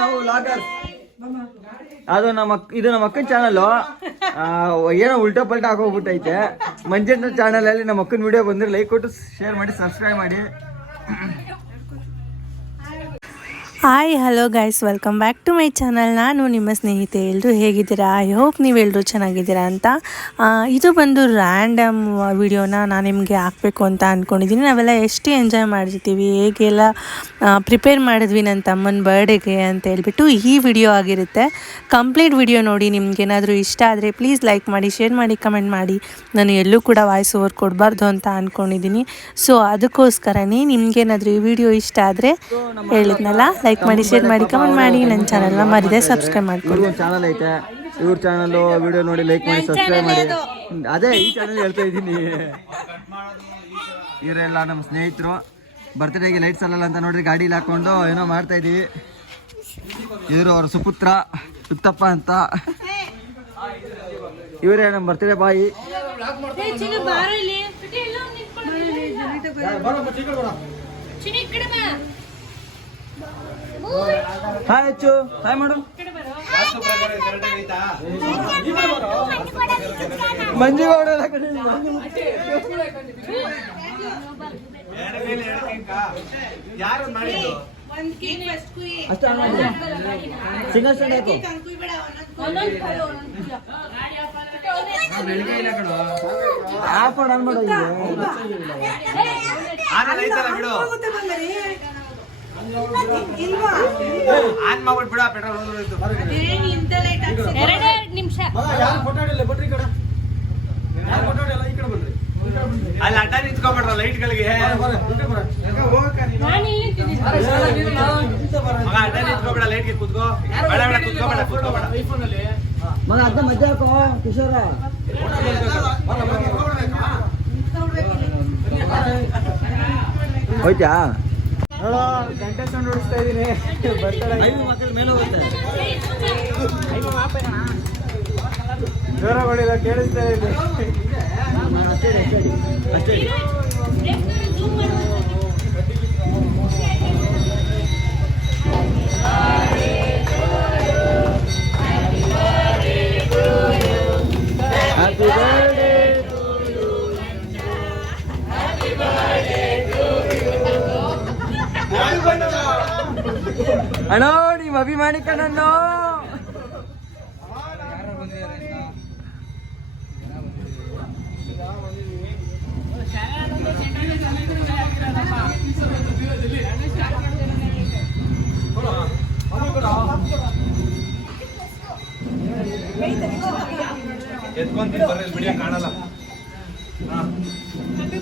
ನಾವು ಲಾಗರ್. ಅದು ನಮ್ಮ ಇದು ನಮ್ಮ ಅಕ್ಕನ ಚಾನಲ್ ಏನೋ ಉಲ್ಟಾ ಪಲ್ಟಾ ಹಾಕೋಗ್ಬಿಟ್ಟೈತೆ ಮಂಜಣ್ಣ ಚಾನಲ್ ಅಲ್ಲಿ ನಮ್ಮ ಅಕ್ಕನ ವಿಡಿಯೋ ಬಂದ್ರೆ ಲೈಕ್ ಕೊಟ್ಟು ಶೇರ್ ಮಾಡಿ ಸಬ್ಸ್ಕ್ರೈಬ್ ಮಾಡಿ. Hi hello guys welcome back to my channel ನಾನು ನಿಮ್ಮ ಸ್ನೇಹಿತೆ ಎಲ್ಲರೂ ಹೇಗಿದ್ದೀರಾ? ಐ ಹೋಪ್ ನೀವೆಲ್ಲರೂ ಚೆನ್ನಾಗಿದ್ದೀರಾ ಅಂತ. ಇದು ಬಂದು ರ್ಯಾಂಡಮ್ ವಿಡಿಯೋನ ನಾನು ನಿಮಗೆ ಹಾಕಬೇಕು ಅಂತ ಅಂದ್ಕೊಂಡಿದ್ದೀನಿ ನಾವೆಲ್ಲ ಎಷ್ಟು ಎಂಜಾಯ್ ಮಾಡಿರ್ತೀವಿ ಹೇಗೆಲ್ಲ ಪ್ರಿಪೇರ್ ಮಾಡಿದ್ವಿ ನನ್ನ ತಮ್ಮನ ಬರ್ಡೇಗೆ ಅಂತ ಹೇಳ್ಬಿಟ್ಟು ಈ ವಿಡಿಯೋ ಆಗಿರುತ್ತೆ. ಕಂಪ್ಲೀಟ್ ವಿಡಿಯೋ ನೋಡಿ ನಿಮ್ಗೆ ಏನಾದರೂ ಇಷ್ಟ ಆದರೆ ಪ್ಲೀಸ್ ಲೈಕ್ ಮಾಡಿ ಶೇರ್ ಮಾಡಿ ಕಮೆಂಟ್ ಮಾಡಿ. ನಾನು ಎಲ್ಲೂ ಕೂಡ ವಾಯ್ಸ್ ಓವರ್ ಕೊಡಬಾರ್ದು ಅಂತ ಅಂದ್ಕೊಂಡಿದ್ದೀನಿ ಸೊ ಅದಕ್ಕೋಸ್ಕರನೇ ನಿಮ್ಗೇನಾದರೂ ಈ ವಿಡಿಯೋ ಇಷ್ಟ ಆದರೆ ಹೇಳಿದ್ನಲ್ಲ? ಲೈಕ್ ಮಾಡಿ ಶೇರ್ ಮಾಡಿ ಕಮೆಂಟ್ ಮಾಡಿ ನನ್ನ ಚಾನಲ್ನ ಮರಿದೆ ಸಬ್ಸ್ಕ್ರೈಬ್ ಮಾಡ್ಕೊಳ್ಳಿ. ಒಂದು ಚಾನಲ್ ಐತೆ. ಇವ್ರ ಚಾನಲ್ ವಿಡಿಯೋ ನೋಡಿ ಲೈಕ್ ಮಾಡಿ ಸಬ್ಸ್ಕ್ರೈಬ್ ಮಾಡಿ. ಅದೇ ಈ ಚಾನಲ್ ಹೇಳ್ತಾ ಇದ್ದೀನಿ. ಇವರೆಲ್ಲ ನಮ್ಮ ಸ್ನೇಹಿತರು. ಬರ್ತ್ಡೇಗೆ ಲೈಟ್ಸ್ ಅಲ್ಲಲ್ಲ ಅಂತ ನೋಡಿರಿ ಗಾಡೀಲಿ ಹಾಕೊಂಡು ಏನೋ ಮಾಡ್ತಾ ಇದೀವಿ. ಇವರು ಅವ್ರ ಸುಪುತ್ರ ಸುತ್ತಪ್ಪ ಅಂತ. ಇವರೇ ನಮ್ಮ ಬರ್ತ್ಡೇ ಬಾಯಿ. ಹಾಯ್ ಹೆಚ್ಚು ಹಾಯ್ ಮಾಡು ಮಂಜುಗೌಡ ಸಿಂಗಲ್ ಸ್ಟ್ಯಾಂಡ್ ಹಾಕು ಮಾಡು ಆನ್ ಮಾಡ್ಬಿಟ್ಟು ಬಿಡ ಪೆಟ್ರೋಲ್ ಎರಡೇ ನಿಮಿಷ. ಅಲ್ಲಿ ಅಡ್ಡ ನಿಂತ್ಕೊಂಡ್ಬಿಟ್ರ ಲೈಟ್ ಗಳಿಗೆ ನಾನು? ಇಲ್ಲಿ ನಿಂತಿದ್ದೀನಿ. ಮಗ ಅಡ್ಡ ನಿಂತ್ಕೊಂಡ್ಬಿಡ ಲೈಟ್ಗೆ ಕುತ್ಕೋ ಬೇಡ ಬೇಡ. ಕುತ್ಕೋಬೇಡ ಕುತ್ಕೋಬೇಡ ಮಗ ಅರ್ಧ ಮಧ್ಯ ಹಾಕೋ ಕಿಶೋರ. ಹೋಯ್ತಾ? ನೋಡೋ ಗಂಟೆ ಸೌಂಡ್ ಹೊಡಿಸ್ತಾ ಮೇಲೆ ಹೋಗುತ್ತೆ. ಜೋರ ಹೊಡಿಲ್ಲ ಕೇಳಿಸ್ತಾ ಇದೆ. ಅಷ್ಟೇ ಅಷ್ಟೇ ಅಣ್ಣ ನಿಮ್ಮ ಅಭಿಮಾನಿ ಕಣ್ಣನ್ನು ಎತ್ಕೊಂತೀನಿ ಬರ್ರಿ ವಿಡಿಯೋ ಕಾಣಲ್ಲ. ನನಗೆ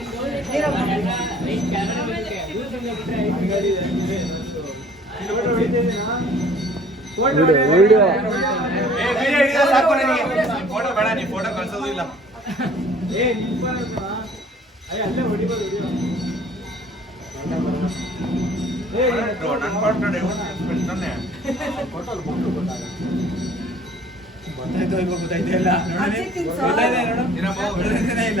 ಫೋಟೋ ಬೇಡ ನೀ ಫೋಟೋ ಕಳ್ಸೋದು ಇಲ್ಲ ಬೇಗ ಬೇಗ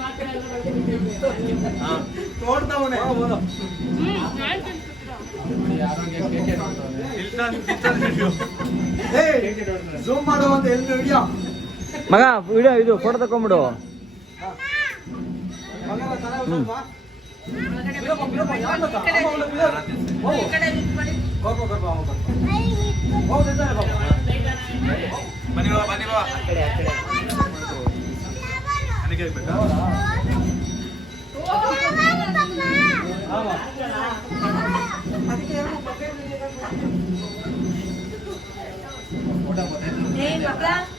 ಮಗ ವಿಡಿಯೋ ಇದು ಫೋಟೋ ತಕೊಂಬಿಡು ಬನ್ನಿ ಬನ್ನಿ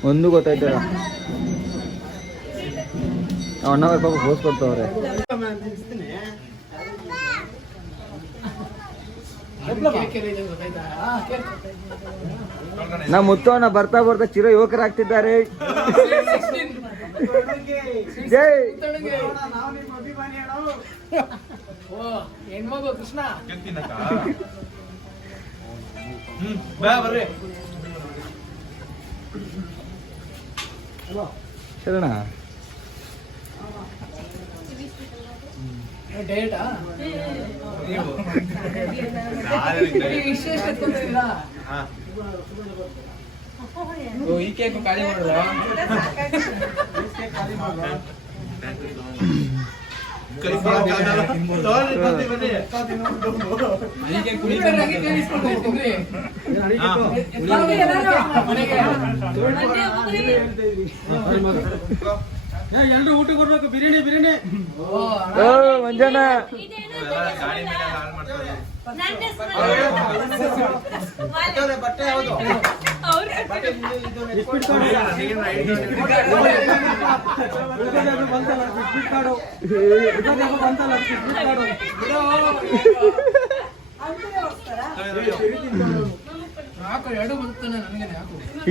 ಒಂದು ಗೊತ್ತಾಯ್ತ ಅವರ್ ಪಾಪ ಹೋಸ್ ಕೊಡ್ತಾವ್ರೆ. ನಮ್ಮ ಮುತ್ತವನ್ನ ಬರ್ತಾ ಬರ್ತಾ ಚಿರ ಯುವಕರಾಗ್ತಿದ್ದಾರೆ. ಜೈ. ಹೆಣ್ಮಗು ಕೃಷ್ಣ? ತಿನ್ನಕ್ಕ ಹ್ಮ್ ಬಾ ಬರ್ರಿ. ಶರಣ. ಡೇಟಾ? ವಿಶೇಷ ಈ ಕೇಕ್ ಖಾಲಿ ಮಾಡಲ್ಲ. ಎಲ್ರು ಊಟ ಕೊಡ್ಬೇಕು ಬಿರಿಯಾನಿ ಬಿರಿಯಾನಿ. ಓ ಬಟ್ಟೆ ಯಾವುದು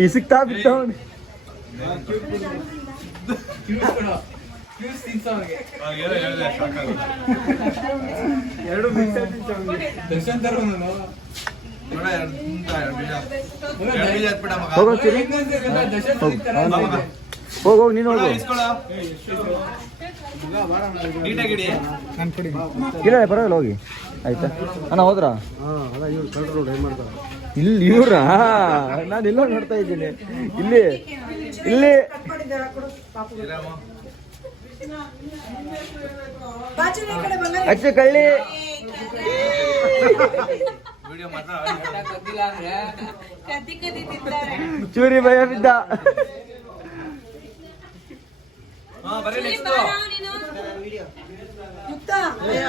ಸಿಗ್ತಾ ಬಿಟ್ಟವನು ಎರಡು ದರ್ಶನ್ ಮಗ. ಹೋಗೋ ನೀನು ಹೋಗು. ಇಸ್ಕೊಳ್ಳೋ. ನೀಟಾಗಿ ಇಡಿ. ಇಲ್ಲ ಪರವಾಗಿಲ್ಲ ಹೋಗಿ. ಆಯ್ತಾ? ಅಣ್ಣ ಹೋದ್ರಾ? ಇಲ್ಲಿ ಇವ್ರ ನಾನು ಇಲ್ಲೋ ನೋಡ್ತಾ ಇದ್ದೀನಿ. ಇಲ್ಲಿ ಇಲ್ಲಿ. ಅಚ್ಚು ಕಳ್ಳಿ. ಚೂರಿ ಭಯ ಬಿದ್ದ ಹಾ ಬರೀ ನೆಕ್ಸ್ಟ್ ಬಾರೋ ನೀನು.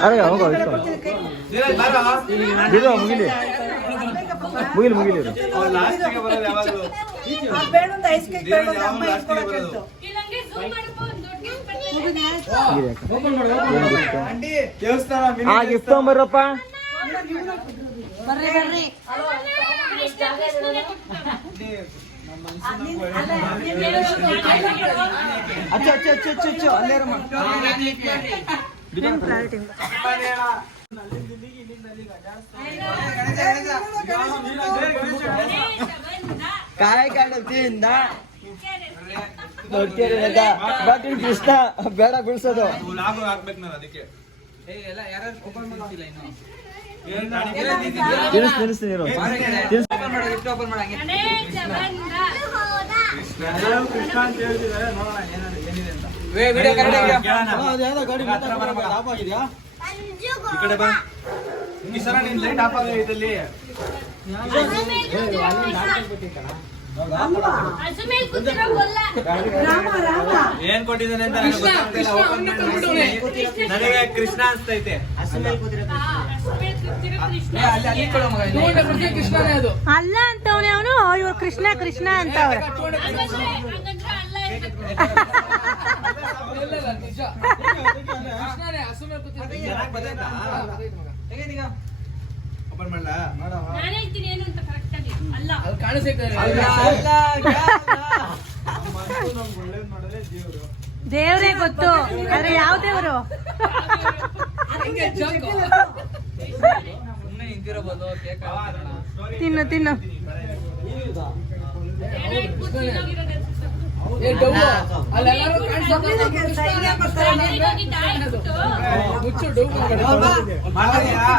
ಅರೆ ಹೋಗೋ ಇಸ್ಕೊ. ಧೀರಜ್ ಬಾರ. ಇರು ಮುಗಿಲಿ. ಮುಗಿಲಿ ಯಾವಾಗಲೂ. ಧೀರಜ್ ಯಾವಾಗಲೂ ಆ ಗಿಫ್ಟ್ ತಗೊಂಬರ್ರಪ್ಪ ಕೃಷ್ಣನೇ ಕೊಡ್ತಾನೆ. ಅಚ್ಚು ಅಚ್ಚು ಅಚ್ಚು ಅಚ್ಚು ಅಚ್ಚು ಅಲ್ಲೇ ಇರಮ್ಮ. ಕಾಯಿ ಕಾಡತಿಯಿಂದ ದೊಡ್ಡ ಬಟ್ ಇನ್ ಕೃಷ್ಣ ಬೇಡ ಬಿಡಿಸೋದು ಲಾಭ ಹಾಕ್ಬೇಕು ನಾನು ಅದಕ್ಕೆ. ಈ ಬಾ ಸಲ ನಿನ್ ಲೈಟ್ ಆಫ್ ಏನ್ ಕೊಟ್ಟಿದ್ದಾನೆ ಅಂತ ನನಗೆ ಗೊತ್ತಾಗ್ತಿಲ್ಲ. Open ಮಾಡಿ. ನನಗೆ ಕೃಷ್ಣ ಅನ್ಸ್ತೈತೆ. ಅಲ್ಲಿ ಅಲ್ಲಿ ಕೊಡು ಮಗ ಇಲ್ಲಿ. ಕೃಷ್ಣನೇ ಅದು. ಅಲ್ಲ ಅಂತವನೇ ಅವನು. ಇವ್ರು ಕೃಷ್ಣ ಕೃಷ್ಣ ಅಂತ? ಅವ್ರೆ ಅಲ್ಲ ಅಲ್ಲಿ ಕಾಣಿಸ್ತೈತೆ ದೇವ್ರೇ ಗೊತ್ತು ಆದ್ರೆ ಯಾವ ದೇವ್ರು? ತಿನ್ನು ತಿನ್ನು.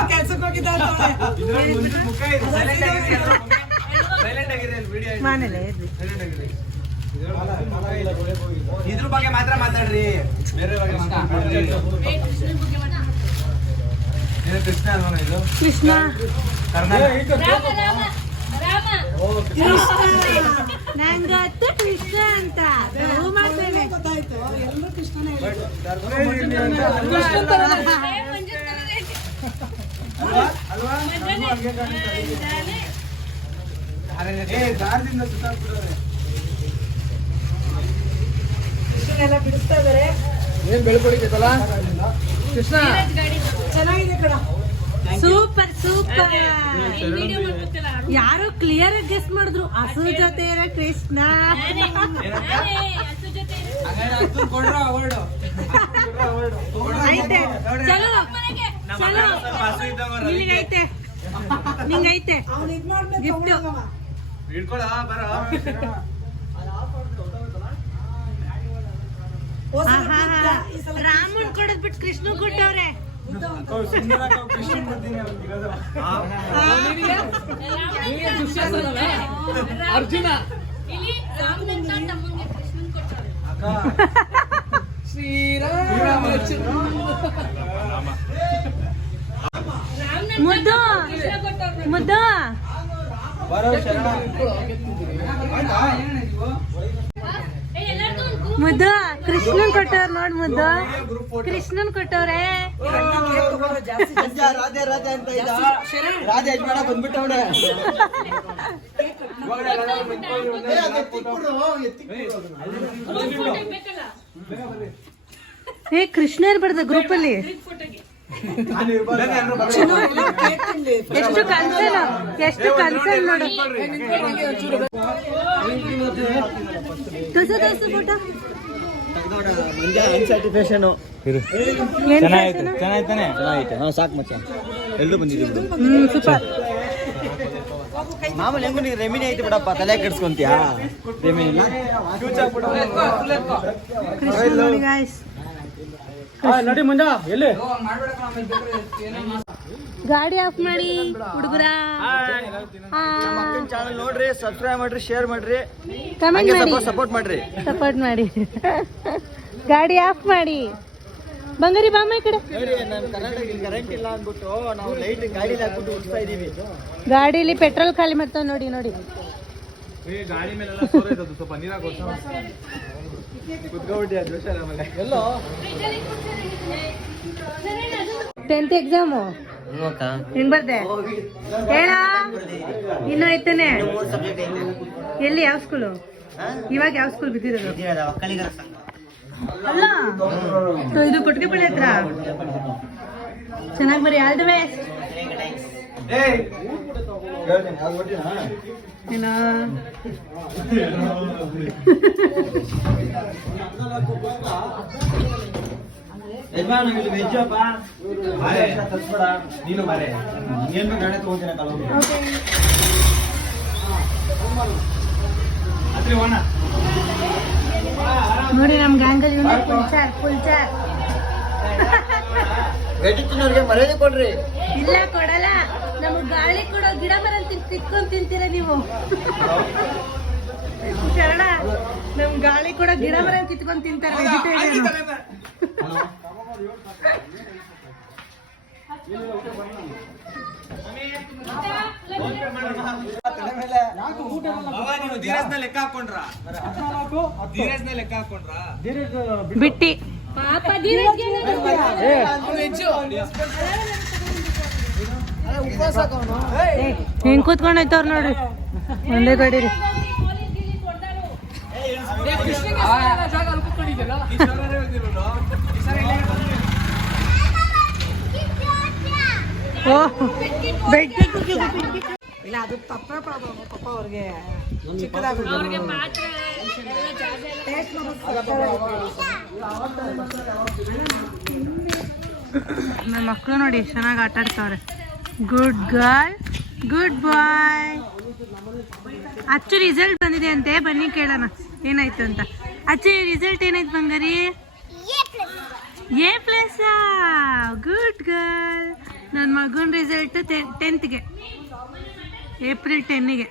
ಕೆಲ್ಸಕ್ಕೆ ಇದ್. ಮನೇಲೆ ಇದ್ರ ಬಗ್ಗೆ ಮಾತ್ರ ಮಾತಾಡ್ರಿ. ಬೇರೆ ಬಗ್ಗೆ ಮಾತಾಡ್ರಿ. ಕೃಷ್ಣ ಅಲ್ವಾ ಇದು? ಕೃಷ್ಣ. ನಂಗತ್ತೆ ಕೃಷ್ಣ. ಅಂತ. ನಾವು ಏನ್ ಕೃಷ್ಣ! Super super. ಯಾರು ಕ್ಲಿಯರ್ ಆಗಿ ಗೆಸ್ ಮಾಡಿದ್ರು. ಹಸು ಜೊತೆ ಇರೋ ಕೃಷ್ಣ. ಅಷ್ಟು ಜೊತೆ ಇದ್ ಮಾಡ್ಬೇಕು ಐತೆ. ಚಲೋ. ಚಲೋ. ನಿಂಗೈತೆ ಗಿಫ್ಟ್ ಹಿಡ್ಕೊಳ ಬರೋ. ರಾಮನ್ ಕೊಡದ್ ಬಿಟ್ಟು ಕೃಷ್ಣ ಕೊಟ್ಟವ್ರೆ. ಅರ್ಜುನ. ರಾಮನಂತ ಮುದ್ದು. ಮುದ್ದು ಏ ಎಲ್ಲಾರ್ಗೂ ಒಂದು group ಮುದ್ದು ಕೃಷ್ಣನ್ ಕೊಟ್ಟವ್ರ ನೋಡ್ ಮುದ್ದು. ಕೃಷ್ಣನ್ ಕೊಟ್ಟವ್ರೆ. ರಾಧೆ ರಾಧೆ ಅಂತ ರಾಧೆ ಯಜಮಾನ ಬಂದ್ಬಿಟ್ಟವ್ರೆ ಏ ಕೃಷ್ಣ ಇರ್ಬಾರ್ದ ಗ್ರೂಪ್ ಅಲ್ಲಿ. ಎಷ್ಟು ಕನ್ಸಲ್ ಎಷ್ಟು ಕನ್ಸಲ್ ನೋಡಿ. ಹಾ ಸಾಕು ಮಚ್ಚ. ಎಲ್ರು ಬಂದಿದ್ದೀವಿ ಸೂಪರ್. ಮಾಮೂಲಿ ಹೆಂಗು ನೀವು ರೆಮಿನಿ ಐತಿ ಬಿಡಪ್ಪ ತಲೆ ಕೆಡ್ಸ್ಕೊಂತೀಯಾ? ರೆಮಿನಿ ಕೃಷ್ಣ ನೋಡಿ ಮಂಜ ಎಲ್ಲಿ? ಗಾಡಿ ಆಫ್ ಮಾಡಿ ಹುಡುಗರ. ಚಾನಲ್ ನೋಡ್ರಿ ಸಬ್ಸ್ಕ್ರೈಬ್ ಮಾಡ್ರಿ ಶೇರ್ ಮಾಡ್ರಿ. ಕಮೆಂಟ್ ಮಾಡಿ. ಸಪೋರ್ಟ್ ಮಾಡ್ರಿ. ಸಪೋರ್ಟ್ ಮಾಡಿ. ಗಾಡಿ ಆಫ್ ಮಾಡಿ. ಬಂಗಾರಿ ಬಾಮ ಈ ಕಡೆ. ನೋಡಿ ನಮ್ಮ ಕರೆಂಟ್ ಇಲ್ಲ ಅಂದ್ಬಿಟ್ಟು ನಾವು ಲೈಟ್ ಗಾಡಿಲಿ ಹಾಕ್ಬಿಟ್ಟು ಉಳಿಸ್ತಾ ಇದೀವಿ. ಗಾಡಿಲಿ ಪೆಟ್ರೋಲ್ ಖಾಲಿ ಮಾಡ್ತಾವ ನೋಡಿ ನೋಡಿ. ಗಾಡಿ ಮೇಲೆಲ್ಲ ಟೆಂತ್ ಎಕ್ಸಾಮು ನಿನ್ ಬರ್ದೆ? ಹೇಳ? ಇನ್ನು ಐತಾನೆ? ಎಲ್ಲಿ ಯಾವ ಸ್ಕೂಲು ಇವಾಗ ಯಾವ ಸ್ಕೂಲ್ ಬಿದ್ದಿರೋದು? ಅಲ್ಲ? ಇದು ಇದು ಬಳಿ ಹತ್ರ? ಚೆನ್ನಾಗಿ ಬರೀ ಆಲ್ ದ ಬೆಸ್ಟ್. ಏನೋ ಯಜಮಾನ ಇಲ್ಲಿ ಮರೆ ನೀನು ಏನು ತಗೋತೀನಿ ಕಲವು ಅದ್ರಿ ನೋಡಿ ನಮ್ ಗ್ಯಾಂಗಲ್ಲಿ ಫುಲ್ ಚಾರ್ ಫುಲ್ ಚಾರ್ ವೆಜ್ ತಿನ್ನೋರಿಗೆ ಮರ್ಯಾದೆ ಕೊಡ್ರಿ. ಇಲ್ಲ ಕೊಡಲ್ಲ. ನಮಗ್ ಗಾಳಿ ಕೂಡ ಗಿಡ ಮರ ತಿಕ್ಕೊಂಡ್ ತಿಂತೀರ ನೀವು? ಶರಣ ನಮ್ ಗಾಳಿ ಕೊಡೋ ಗಿಡ ಮರ ಕಿತ್ಕೊಂಡ್ ತಿಂತಾರೆ ವೆಜಿಟೇರಿಯನ್ ಅವ ನೀವು ಧೀರಜ್ನ ಲೆಕ್ಕ ಹಾಕೊಂಡ್ರ? ಧೀರಜ್ನ ಲೆಕ್ಕ ಹಾಕೊಂಡ್ರ? ಬಿಟ್ಟಿ. ಪಾಪ ಧೀರಜ್ಗೆ ಹೆಂಗ್ ಕೂತ್ಕೊಂಡೈತವ್ರ ನೋಡ್ರಿ. ಒಂದೇ ಕಡೆ ಆ ಜಾಗ ಅಲ್ಲಿ ಕೂತ್ಕೊಂಡಿದ್ದೀರಲ್ಲ ಓ ಬೆಡ್ ಅವ್ರಿಗೆ ನನ್ನ ಮಕ್ಕಳು ನೋಡಿ ಚೆನ್ನಾಗಿ ಆಟ ಆಡ್ತಾವ್ರೆ ಗುಡ್ ಗರ್ಲ್ ಗುಡ್ ಬಾಯ್ ಅಚ್ಚು ರಿಸಲ್ಟ್ ಬಂದಿದೆ ಅಂತೆ. ಬನ್ನಿ ಕೇಳೋಣ. ಏನಾಯ್ತು ಅಂತ. ಅಚ್ಚು ರಿಸಲ್ಟ್ ಏನಾಯ್ತು ಬಂಗಾರಿ? ಎ ಪ್ಲಸ್ ಗುಡ್ ಗರ್ಲ್ ನನ್ನ ಮಗನ ರಿಸಲ್ಟ್ ಟೆಂತ್ಗೆ ಏಪ್ರಿಲ್ ಟೆನ್ನಿಗೆ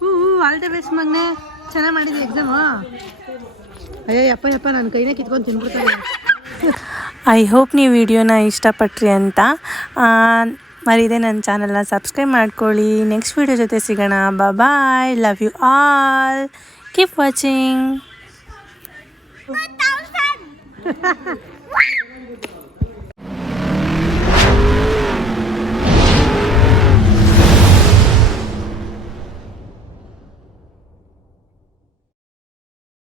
ಹೂ ಆಲ್ ದ ಬೆಸ್ಟ್ ಮಗನೆ. ಚೆನ್ನಾಗಿ ಮಾಡಿದೆ ಎಕ್ಸಾಮು ಅಯ್ಯೋ ಯಪ್ಪ ಯಪ್ಪ ನನ್ನ ಕೈನೇ ಕಿತ್ಕೊಂಡು ತಿನ್ಬಿಡ್ತಾರೆ ಐ ಹೋಪ್ ನೀವು ವಿಡಿಯೋನ ಇಷ್ಟಪಟ್ರಿ ಅಂತ. ಮರಿದೆ ನನ್ನ ಚಾನಲ್ನ ಸಬ್ಸ್ಕ್ರೈಬ್ ಮಾಡ್ಕೊಳ್ಳಿ. ನೆಕ್ಸ್ಟ್ ವಿಡಿಯೋ ಜೊತೆ ಸಿಗೋಣ. Bye love you all keep watching